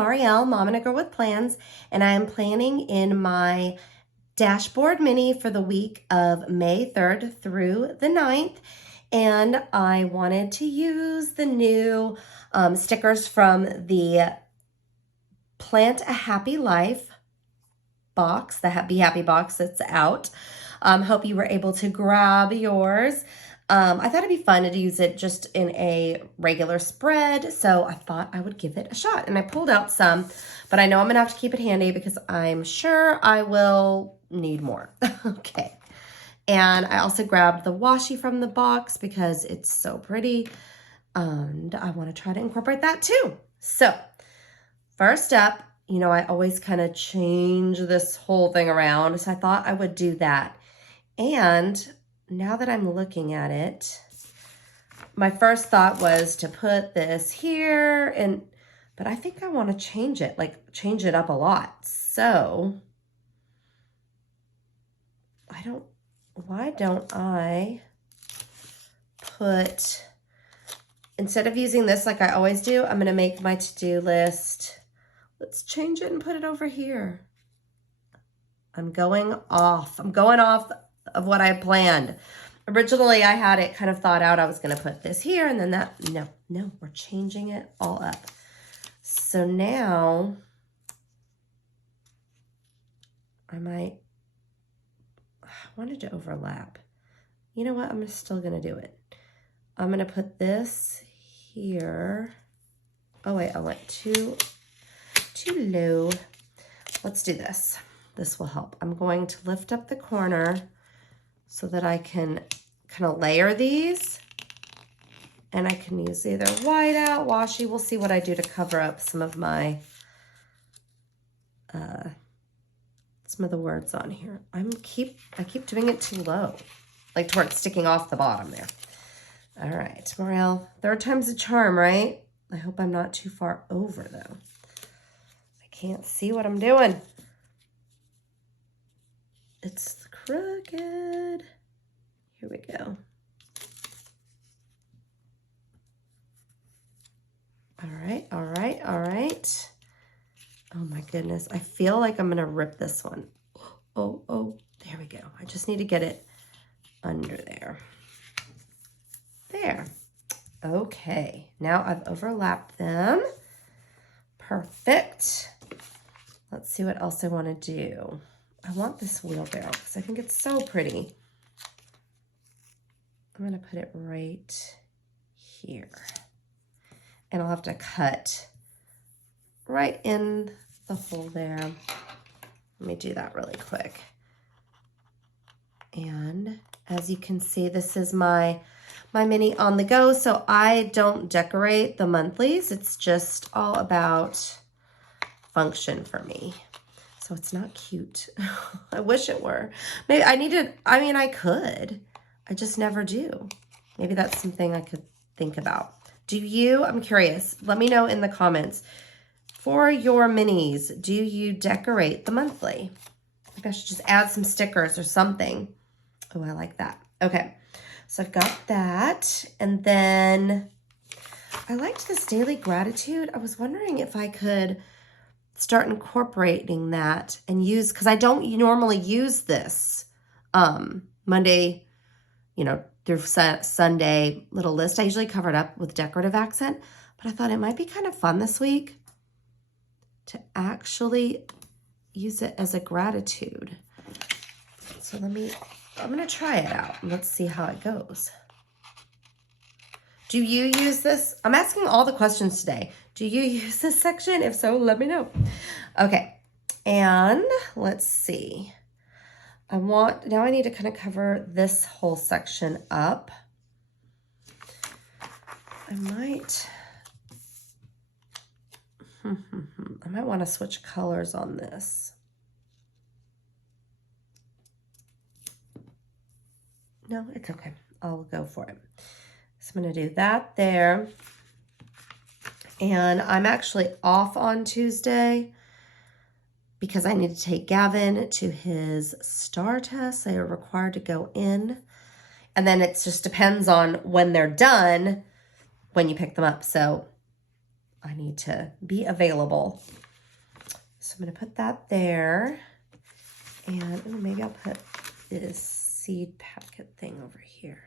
Marielle, Mom and a Girl with Plans, and I am planning in my dashboard mini for the week of May 3rd through the 9th. And I wanted to use the new stickers from the Plant a Happy Life box, the Be Happy box that's out. Hope you were able to grab yours. I thought it'd be fun to use it just in a regular spread, so I thought I would give it a shot. And I pulled out some, but I know I'm gonna have to keep it handy because I'm sure I will need more. Okay. And I also grabbed the washi from the box because it's so pretty, and I want to try to incorporate that too. So first up, you know, I always kind of change this whole thing around, so I thought I would do that. And now that I'm looking at it, my first thought was to put this here, but I think I want to change it, like change it up a lot. So why don't I put, instead of using this like I always do, I'm going to make my to-do list. Let's change it and put it over here. I'm going off of what I planned. Originally, I had it kind of thought out. I was going to put this here and then that. No, we're changing it all up. So now I wanted to overlap. You know what? I'm still going to do it. I'm going to put this here. Oh, wait, I went too low. Let's do this. This will help. I'm going to lift up the corner so that I can kind of layer these, and I can use either white out, washi. We'll see what I do to cover up some of my, some of the words on here. I keep doing it too low, like to where it's sticking off the bottom there. All right, Marielle, third time's a charm, right? I hope I'm not too far over though. I can't see what I'm doing. It's crooked. Here we go. All right. Oh my goodness. I feel like I'm going to rip this one. Oh, there we go. I just need to get it under there. There. Okay. Now I've overlapped them. Perfect. Let's see what else I want to do. I want this wheelbarrow because I think it's so pretty. I'm going to put it right here. And I'll have to cut right in the hole there. Let me do that really quick. And as you can see, this is my mini on the go. So I don't decorate the monthlies. It's just all about function for me. So it's not cute. I wish it were. Maybe I could. I just never do. Maybe that's something I could think about. I'm curious, let me know in the comments. For your minis, do you decorate the monthly? Maybe I should just add some stickers or something. Oh, I like that. Okay, so I've got that. And then I liked this daily gratitude. I was wondering if I could start incorporating that and use, because I don't normally use this Monday, through Sunday little list. I usually cover it up with decorative accent, but I thought it might be kind of fun this week to actually use it as a gratitude. So I'm going to try it out. Let's see how it goes. Do you use this? I'm asking all the questions today. Do you use this section? If so, let me know. Okay, and let's see. Now I need to kind of cover this whole section up. I might want to switch colors on this. No, it's okay. I'll go for it. So I'm going to do that there. And I'm actually off on Tuesday because I need to take Gavin to his STAR test. They are required to go in. And then it just depends on when they're done, when you pick them up. So I need to be available. So I'm going to put that there. And ooh, maybe I'll put this seed packet thing over here.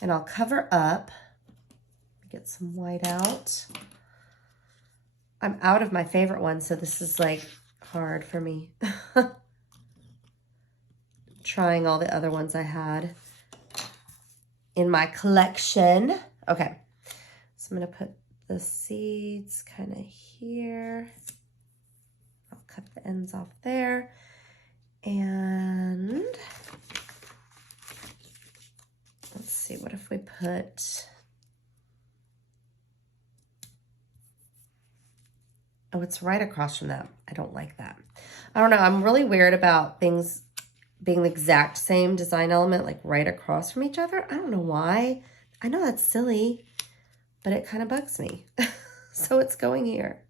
And I'll cover up. Get some white out. I'm out of my favorite one, so this is like hard for me. Trying all the other ones I had in my collection. Okay, so I'm going to put the seeds kind of here. I'll cut the ends off there. And let's see, what if we put... Oh, it's right across from that. I don't like that. I don't know. I'm really weird about things being the exact same design element, like right across from each other. I don't know why. I know that's silly, but it kind of bugs me. So it's going here.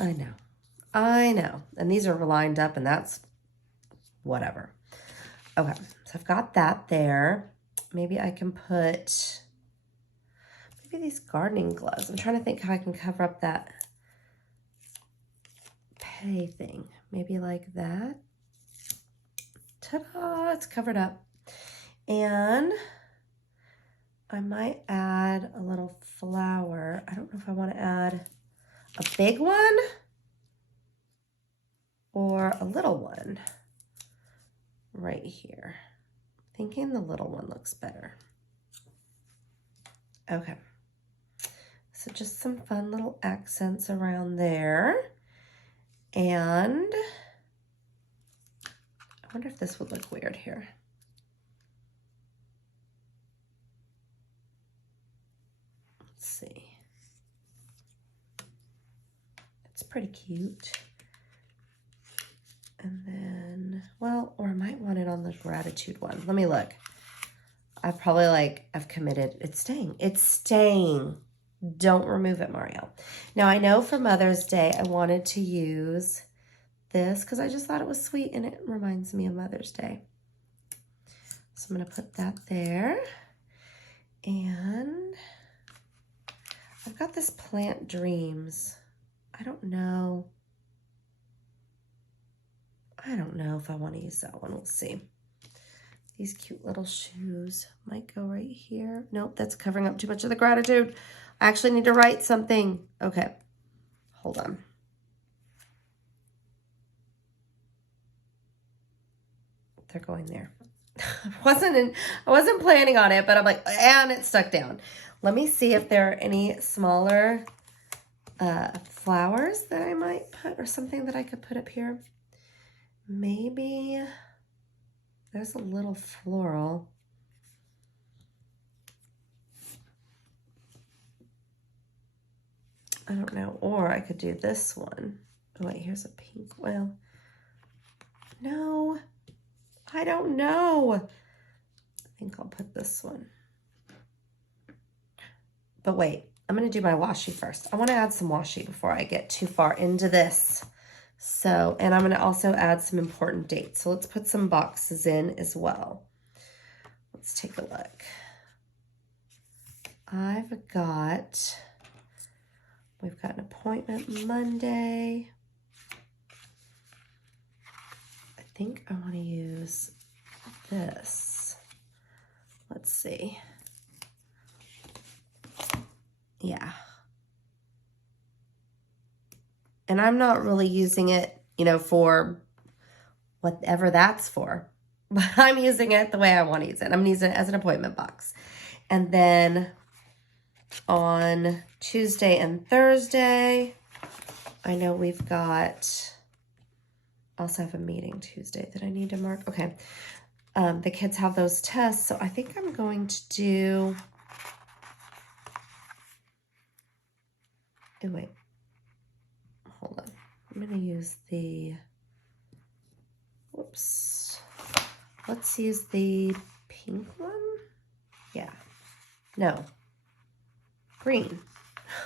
I know. I know. And these are lined up, and that's whatever. Okay. So I've got that there. Maybe I can put... Maybe these gardening gloves. I'm trying to think how I can cover up that pay thing. Maybe like that. Ta-da! It's covered up. And I might add a little flower. I don't know if I want to add a big one or a little one right here. Thinking the little one looks better. Okay. So just some fun little accents around there. And I wonder if this would look weird here. Let's see. It's pretty cute. And then, well, or I might want it on the gratitude one. Let me look. I've committed. It's staying. It's staying. Don't remove it, Mario. Now, I know for Mother's Day, I wanted to use this because I just thought it was sweet and it reminds me of Mother's Day. So I'm going to put that there. And I've got this Plant Dreams. I don't know if I want to use that one. We'll see. These cute little shoes might go right here. Nope, that's covering up too much of the gratitude. I actually need to write something. Okay, hold on. They're going there. I wasn't planning on it, but I'm like, and it stuck down. Let me see if there are any smaller flowers that I might put or something that I could put up here. Maybe there's a little floral. I don't know. Or I could do this one. Oh, wait, here's a pink. Well, no, I don't know. I think I'll put this one. But wait, I'm going to do my washi first. I want to add some washi before I get too far into this. So, and I'm going to also add some important dates. So let's put some boxes in as well. Let's take a look. We've got an appointment Monday. I think I want to use this. Let's see. Yeah. And I'm not really using it, for whatever that's for. But I'm using it the way I want to use it. I'm using it as an appointment box. And then on Tuesday and Thursday, I know we've got, also have a meeting Tuesday that I need to mark. Okay. The kids have those tests. So I think I'm going to do, oh wait, hold on. I'm going to use the, whoops. Let's use the pink one. Yeah. No. Green.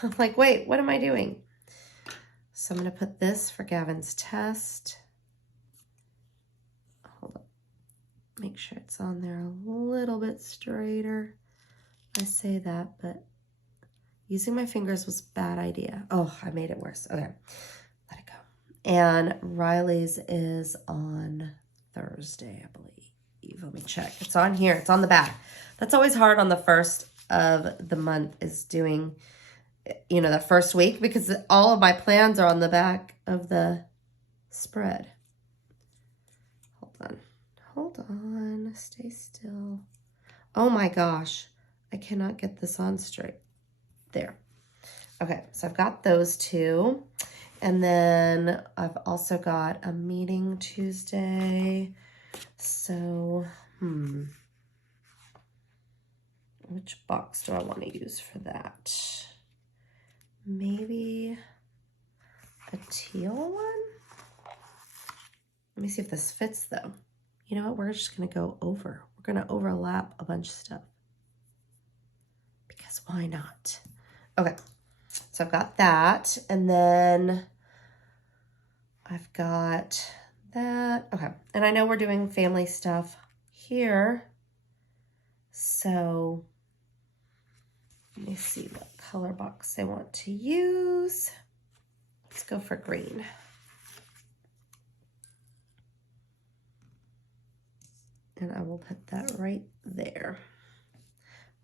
I'm like, wait, what am I doing? So I'm going to put this for Gavin's test. Hold on. Make sure it's on there a little bit straighter. I say that, but Using my fingers was a bad idea. Oh, I made it worse. Okay, let it go. And Riley's is on Thursday, I believe. Let me check. It's on here. It's on the back. That's always hard on the first of the month, is doing, you know, the first week, because all of my plans are on the back of the spread. Hold on, stay still. Oh my gosh, I cannot get this on straight. There. Okay, so I've got those two. And then I've also got a meeting Tuesday. So, which box do I want to use for that? Maybe a teal one? Let me see if this fits though. You know what? We're just going to go over. We're going to overlap a bunch of stuff. Because why not? Okay. So I've got that. And then I've got that. Okay. And I know we're doing family stuff here. So let me see what color box I want to use. Let's go for green. And I will put that right there.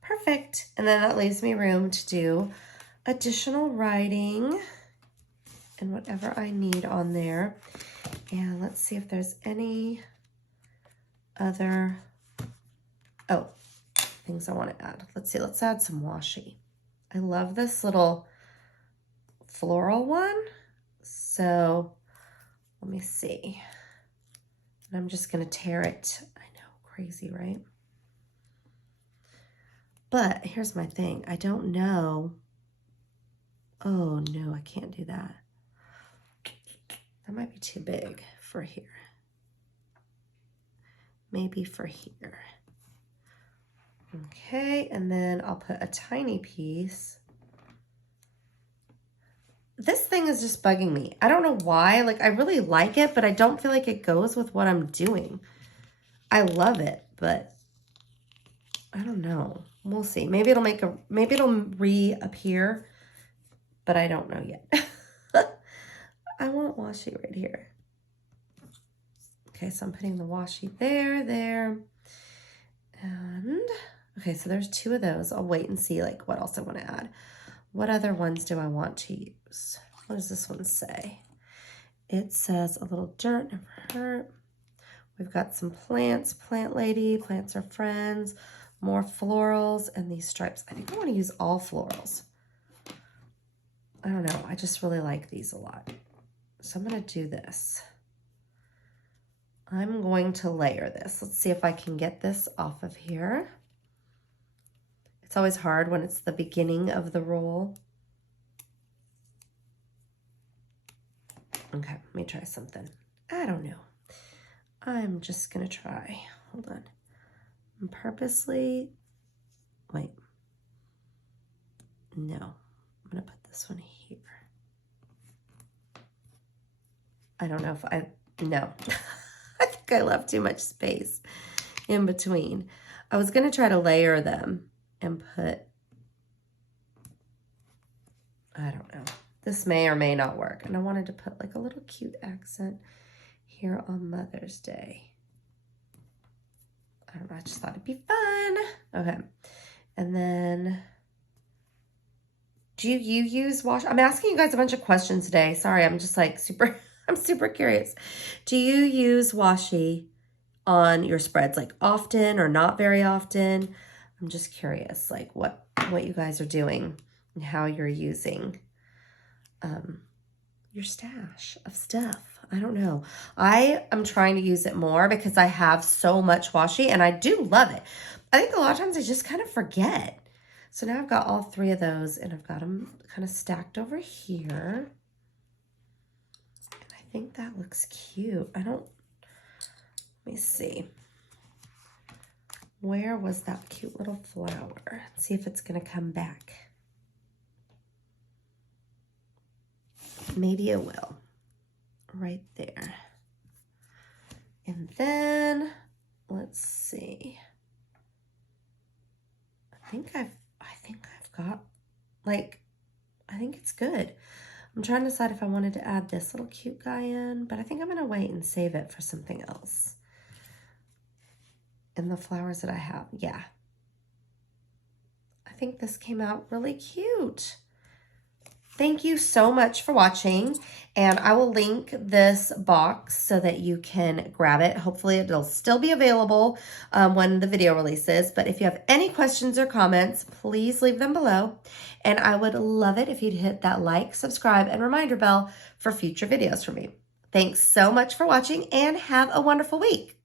Perfect. And then that leaves me room to do additional writing and whatever I need on there. And let's see if there's any other, things I want to add. Let's see, let's add some washi. I love this little floral one. So let me see. And I'm just going to tear it. I know, crazy, right? But here's my thing. I don't know. Oh no, I can't do that. That might be too big for here. Maybe for here. Okay, and then I'll put a tiny piece. This thing is just bugging me. I don't know why. Like, I really like it, but I don't feel like it goes with what I'm doing. I love it, but I don't know. We'll see. Maybe it'll reappear, but I don't know yet. I want washi right here. Okay, so I'm putting the washi there. And, okay, so there's two of those. I'll wait and see, like, what else I want to add. What other ones do I want to use? What does this one say? It says a little dirt, never hurt. We've got some plants, plant lady, plants are friends, more florals, and these stripes. I think I want to use all florals. I don't know. I just really like these a lot. So I'm going to do this. I'm going to layer this. Let's see if I can get this off of here. It's always hard when it's the beginning of the roll. Okay, let me try something. I don't know. I'm just going to try. Hold on. I'm purposely, wait. No, I'm going to put this one here. I don't know if no. I think I left too much space in between. I was going to try to layer them and put, I don't know. This may or may not work. And I wanted to put like a little cute accent here on Mother's Day. I don't know, I just thought it'd be fun. Okay. And then, do you use washi? I'm asking you guys a bunch of questions today. Sorry, I'm just like I'm super curious. Do you use washi on your spreads like often or not very often? I'm just curious, like what you guys are doing and how you're using your stash of stuff. I don't know. I am trying to use it more because I have so much washi and I do love it. I think a lot of times I just kind of forget. So now I've got all three of those and I've got them kind of stacked over here. And I think that looks cute. Let me see. Where was that cute little flower? Let's see if it's going to come back. Maybe it will. Right there. And then, let's see. I think I've got Like, I think it's good. I'm trying to decide if I wanted to add this little cute guy in, but I think I'm going to wait and save it for something else. And the flowers that I have, yeah. I think this came out really cute. Thank you so much for watching, and I will link this box so that you can grab it. Hopefully it'll still be available when the video releases, but if you have any questions or comments, please leave them below, and I would love it if you'd hit that like, subscribe, and reminder bell for future videos from me. Thanks so much for watching, and have a wonderful week.